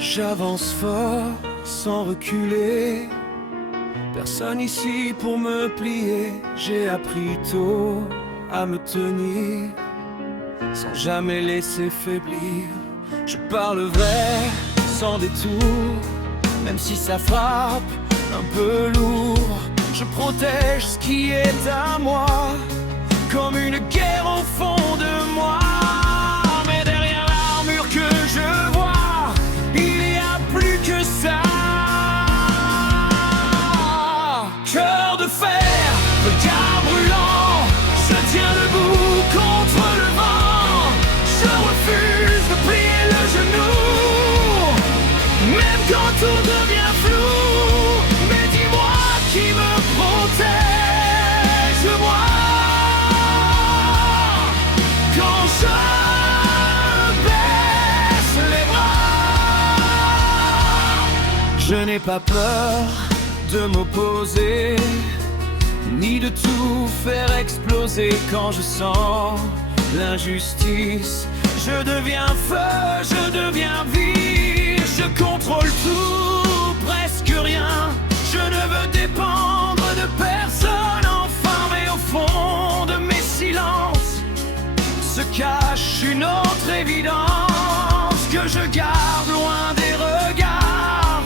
J'avance fort sans reculer. Personne ici pour me plier. J'ai appris tôt à me tenir sans jamais laisser faiblir. Je parle vrai sans détour, même si ça frappe un peu lourd. Je protège ce qui est à moi, comme une guerre au fond de moi. Mais derrière l'armure que je vois, il y a plus que ça. Cœur de fer, regard brûlant, je tiens debout contre le vent. Je refuse de plier le genou, même quand tout devient flou. Mais dis-moi qui me protège, moi, quand je baisse les bras. Je n'ai pas peur de m'opposer, ni de tout faire exploser. Quand je sens l'injustice, je deviens feu, je deviens vie. Je contrôle tout, presque rien. Je ne veux dépendre de personne, enfin, mais au fond de mes silences se cache une autre évidence que je garde loin des regards,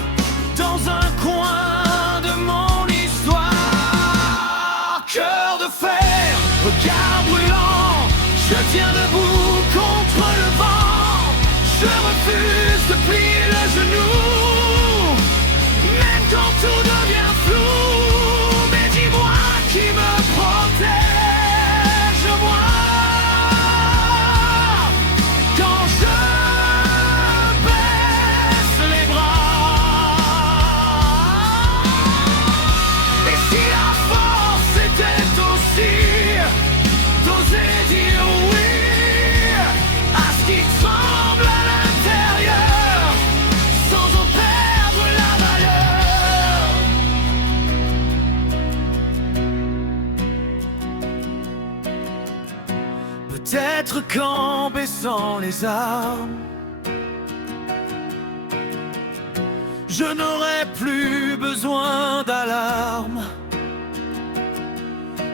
dans un coin de mon histoire. Cœur de fer, regard brûlant, je tiens debout contre le vent. Je refuse de plier le genou, même quand tout devient flou. Mais dis-moi qui me protège, moi, quand je baisse les bras. Et si la force était aussi d'oser dire oui à ce qui tremble à l'intérieur, sans en perdre la valeur. Peut-être qu'en baissant les armes, je n'aurai plus besoin d'alarme,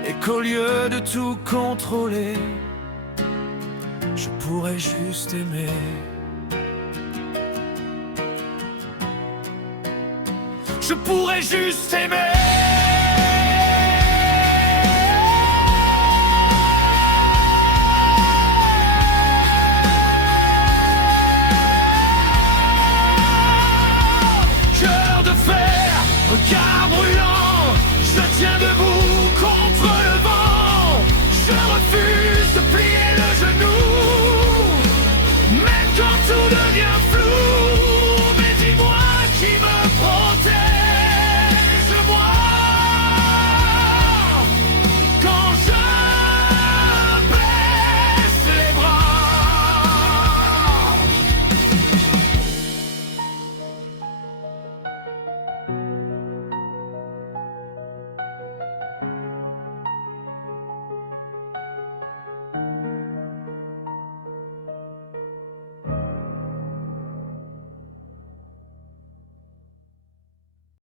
et qu'au lieu de tout contrôler, je pourrais juste aimer. Je pourrais juste aimer. Cœur de fer, regard brûlant,